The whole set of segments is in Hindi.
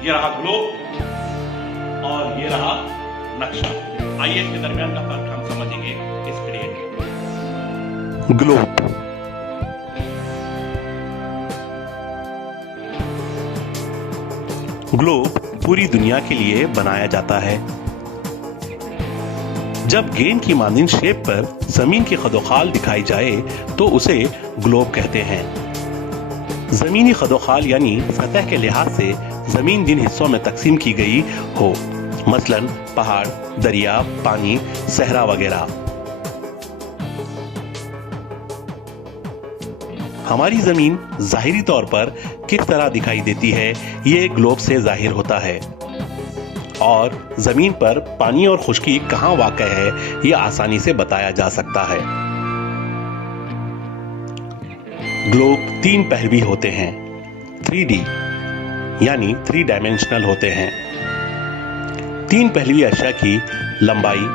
ये रहा ग्लोब और ये रहा नक्शा। आइए इसके दरमियान का फर्क हम समझेंगे इस पीरियड में। ग्लोब ग्लोब पूरी दुनिया के लिए बनाया जाता है। जब गेंद की मानदीन शेप पर जमीन की खदोखाल दिखाई जाए तो उसे ग्लोब कहते हैं। जमीनी खदोखाल यानी सतह के लिहाज से जमीन जिन हिस्सों में तकसीम की गई हो, मसलन पहाड़, दरिया, पानी, सहरा वगैरह। हमारी जमीन जाहिरी तौर पर किस तरह दिखाई देती है, ये ग्लोब से जाहिर होता है। और जमीन पर पानी और खुश्की कहां वाक़ है, यह आसानी से बताया जा सकता है। ग्लोब 3 पहलवी होते हैं, 3D यानी 3 डायमेंशनल होते हैं। 3 पहलवी अश्या की लंबाई,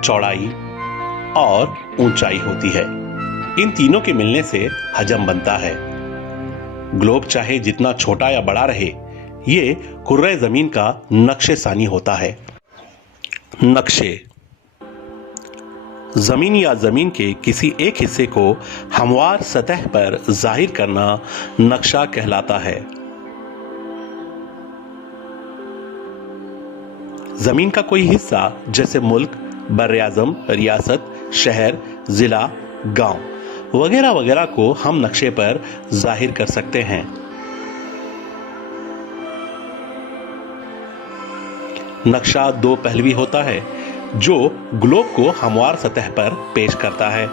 चौड़ाई और ऊंचाई होती है। इन तीनों के मिलने से हजम बनता है। ग्लोब चाहे जितना छोटा या बड़ा रहे, ये कुर्रे जमीन का नक्शे सानी होता है। नक्शे जमीन या जमीन के किसी एक हिस्से को हमवार सतह पर जाहिर करना नक्शा कहलाता है। जमीन का कोई हिस्सा जैसे मुल्क, बर्र-ए-आज़म, रियासत, शहर, जिला, गांव वगैरह वगैरह को हम नक्शे पर जाहिर कर सकते हैं। नक्शा 2 पहलवी होता है जो ग्लोब को हमवार सतह पर पेश करता है।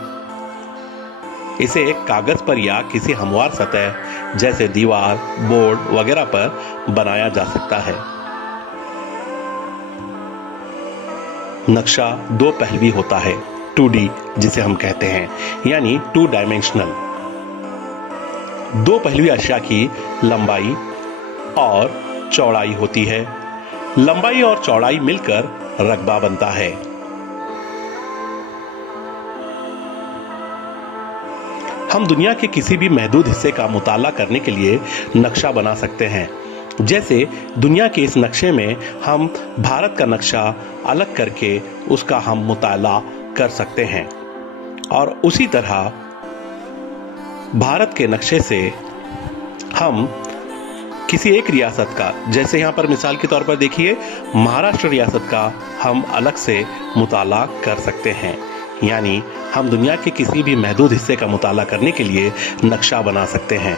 इसे कागज पर या किसी हमवार सतह जैसे दीवार, बोर्ड वगैरह पर बनाया जा सकता है। नक्शा 2 पहलवी होता है, 2D जिसे हम कहते हैं, यानी 2 डायमेंशनल। 2 पहलवी अश्या की लंबाई और चौड़ाई होती है। लंबाई और चौड़ाई मिलकर रकबा बनता है। हम दुनिया के किसी भी महदूद हिस्से का मुताला करने के लिए नक्शा बना सकते हैं। जैसे दुनिया के इस नक्शे में हम भारत का नक्शा अलग करके उसका हम मुताला कर सकते हैं, और उसी तरह भारत के नक्शे से हम किसी एक रियासत का, जैसे यहां पर मिसाल के तौर पर देखिए महाराष्ट्र रियासत का हम अलग से मुताला कर सकते हैं। यानी हम दुनिया के किसी भी महदूद हिस्से का मुताला करने के लिए नक्शा बना सकते हैं।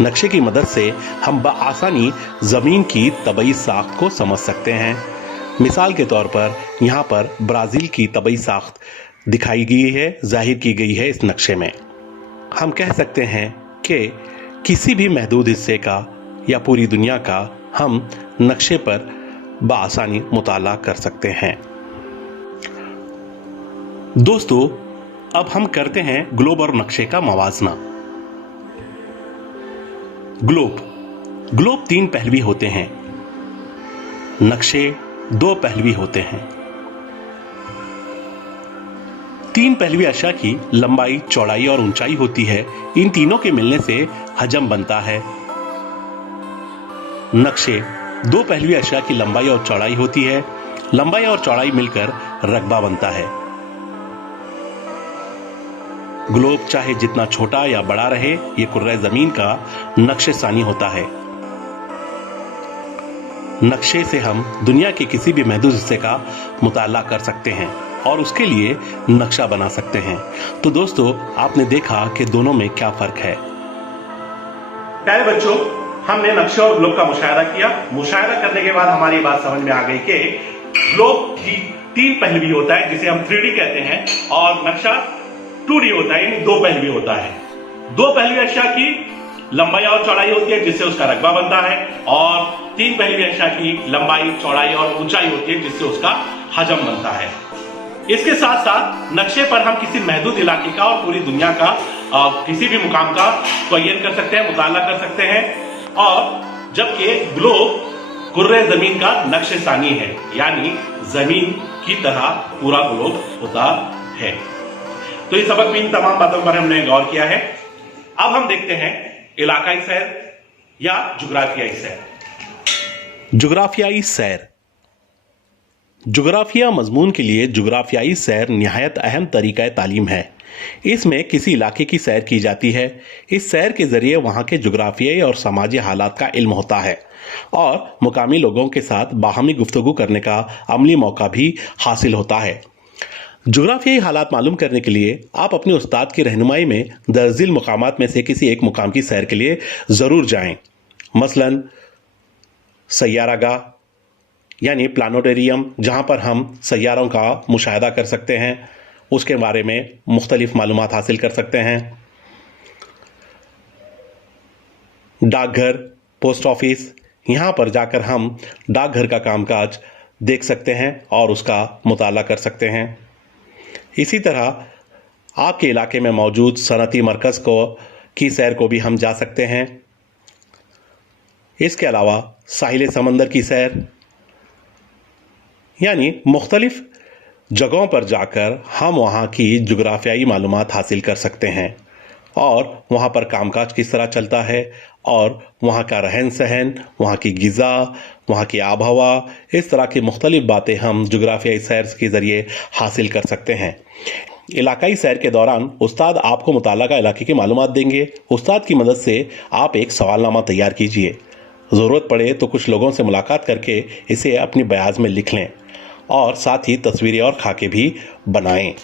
नक्शे की मदद से हम बआसानी जमीन की तबई साख्त को समझ सकते हैं। मिसाल के तौर पर यहाँ पर ब्राजील की तबई साख्त दिखाई गई है, जाहिर की गई है इस नक्शे में। हम कह सकते हैं कि किसी भी महदूद हिस्से का या पूरी दुनिया का हम नक्शे पर बआसानी मुताला कर सकते हैं। दोस्तों, अब हम करते हैं ग्लोब और नक्शे का मवाजना। ग्लोब 3 पहलवी होते हैं, नक्शे 2 पहलवी होते हैं। 3 पहलवी अश्या की लंबाई, चौड़ाई और ऊंचाई होती है। इन तीनों के मिलने से हजम बनता है। नक्शे 2 पहलवी अश्या की लंबाई और चौड़ाई होती है। लंबाई और चौड़ाई मिलकर रकबा बनता है। ग्लोब चाहे जितना छोटा या बड़ा रहे, ये कुर्रे जमीन का नक्शे सानी होता है। नक्शे से हम दुनिया के किसी भी महदूद हिस्से का मुताला कर सकते हैं और उसके लिए नक्शा बना सकते हैं। तो दोस्तों, आपने देखा कि दोनों में क्या फर्क है। प्यारे बच्चों, हमने नक्शे और ग्लोब का मुशाहिदा किया। मुशाहिदा करने के बाद हमारी बात समझ में आ गई कि ग्लोब की 3 पहलवी होता है जिसे हम 3D कहते हैं, और नक्शा 2D होता है, यानी 2 पहलवी होता है। 2 पहलवी अश्या की लंबाई और चौड़ाई होती है जिससे उसका रकबा बनता है, और 3 पहलवी अश्या की लंबाई, चौड़ाई और ऊंचाई होती है जिससे उसका हजम बनता है। इसके साथ साथ नक्शे पर हम किसी महदूद इलाके का और पूरी दुनिया का किसी भी मुकाम का तयन कर सकते हैं, मुताला कर सकते हैं। और जबकि ग्लोब कुर्रे जमीन का नक्शे सानी है, यानी जमीन की तरह पूरा ग्लोब होता है। तो इस सबक में इन तमाम बातों पर हमने गौर किया है। अब हम देखते हैं इलाकाई सैर या जुग्राफियाई सैर। जुग्राफियाई सैर। जुग्राफिया मजमून के लिए जुग्राफियाई सैर निहायत अहम तरीका तालीम है। इसमें किसी इलाके की सैर की जाती है। इस सैर के जरिए वहां के जुग्राफियाई और समाजी हालात का इल्म होता है और मुकामी लोगों के साथ बाहमी गुफ्तगू करने का अमली मौका भी हासिल होता है। जुग्राफियाई हालात मालूम करने के लिए आप अपने उस्ताद की रहनुमाई में दर्जिल मुकामात में से किसी एक मुकाम की सैर के लिए ज़रूर जाएं। मसलन सैयारागाह यानी प्लानोटेरियम, जहां पर हम सैयारों का मुशाहिदा कर सकते हैं, उसके बारे में मुख्तलिफ मालूमात हासिल कर सकते हैं। डाकघर, पोस्ट ऑफिस, यहाँ पर जाकर हम डाकघर का कामकाज देख सकते हैं और उसका मुताला कर सकते हैं। इसी तरह आपके इलाके में मौजूद सनती मरकज़ की सैर को भी हम जा सकते हैं। इसके अलावा साहिल समंदर की सैर, यानी मुख्तलिफ जगहों पर जाकर हम वहाँ की जुग्राफियाई मालूमात हासिल कर सकते हैं और वहाँ पर कामकाज किस तरह चलता है और वहाँ का रहन सहन, वहाँ की ग़िज़ा, वहाँ की आब हवा, इस तरह की मुख्तलिफ बातें हम जुग्राफियाई सैर के ज़रिए हासिल कर सकते हैं। इलाकाई सैर के दौरान उस्ताद आपको मुताल्लिक़ा इलाके की मालूमात देंगे। उस्ताद की मदद से आप एक सवालनामा तैयार कीजिए। ज़रूरत पड़े तो कुछ लोगों से मुलाकात करके इसे अपनी बयाज में लिख लें और साथ ही तस्वीरें और खाके भी बनाएं।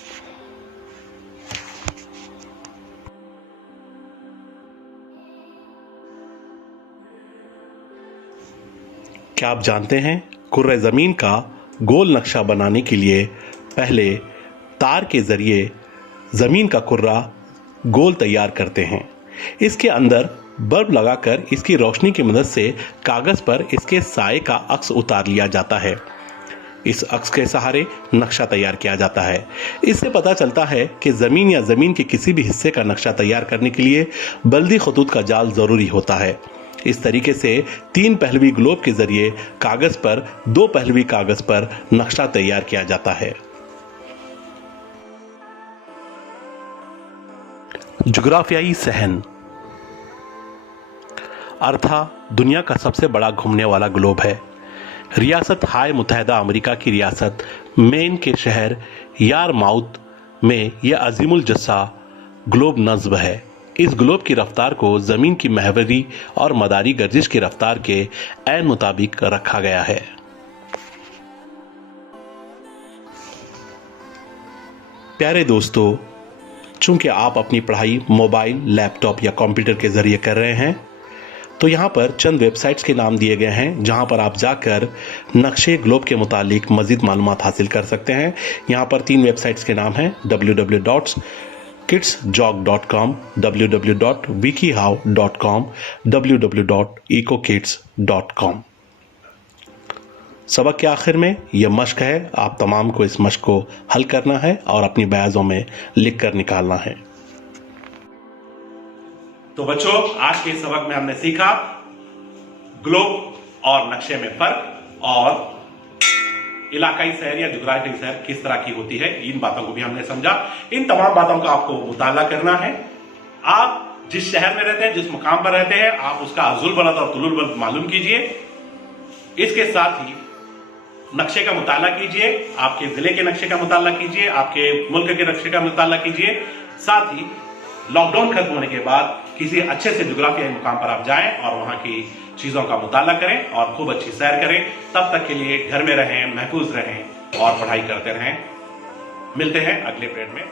क्या आप जानते हैं, कुर्रे ज़मीन का गोल नक्शा बनाने के लिए पहले तार के ज़रिए ज़मीन का कुर्रा गोल तैयार करते हैं। इसके अंदर बल्ब लगाकर इसकी रोशनी की मदद से कागज़ पर इसके साए का अक्स उतार लिया जाता है। इस अक्स के सहारे नक्शा तैयार किया जाता है। इससे पता चलता है कि ज़मीन या ज़मीन के किसी भी हिस्से का नक्शा तैयार करने के लिए बल्दी खतूत का जाल ज़रूरी होता है। इस तरीके से 3 पहलवी ग्लोब के ज़रिए कागज़ पर 2 पहलवी कागज़ पर नक्शा तैयार किया जाता है। जुग्राफियाई सहन। अर्था दुनिया का सबसे बड़ा घूमने वाला ग्लोब है। रियासत हाय मुत्तहिदा अमेरिका की रियासत मेन के शहर यारमाउथ में यह अजीमुल जस्सा ग्लोब नस्ब है। इस ग्लोब की रफ्तार को ज़मीन की महवरी और मदारी गर्दिश की रफ्तार के ऐन मुताबिक रखा गया है। प्यारे दोस्तों, चूंकि आप अपनी पढ़ाई मोबाइल, लैपटॉप या कंप्यूटर के ज़रिए कर रहे हैं, तो यहाँ पर चंद वेबसाइट्स के नाम दिए गए हैं जहाँ पर आप जाकर नक्शे ग्लोब के मुतालिक मज़ीद मालूमात हासिल कर सकते हैं। यहाँ पर 3 वेबसाइट्स के नाम हैं www.kidsjog.com, www.wikihow.com, www.ecokids.com। सबक के आखिर में यह मश्क है, आप तमाम को इस मश्क को हल करना है और अपनी बयाज़ों में लिख कर निकालना है। तो बच्चों, आज के सबक में हमने सीखा ग्लोब और नक्शे में फर्क और इलाकाई सैर या जुग्राफियाई सैर किस तरह की होती है, इन बातों को भी हमने समझा। इन तमाम बातों का आपको मुताला करना है। आप जिस शहर में रहते हैं, जिस मुकाम पर रहते हैं, आप उसका अज़ुल बलद और तुलुल बलद मालूम कीजिए। इसके साथ ही नक्शे का मुताला कीजिए, आपके जिले के नक्शे का मुताला कीजिए, आपके मुल्क के नक्शे का मुताला कीजिए। साथ ही लॉकडाउन खत्म होने के बाद किसी अच्छे से जुग्राफियाई मुकाम पर आप जाएं और वहां की चीजों का मुताला करें और खूब अच्छी सैर करें। तब तक के लिए घर में रहें, महफूज रहें और पढ़ाई करते रहें। मिलते हैं अगले पीरियड में।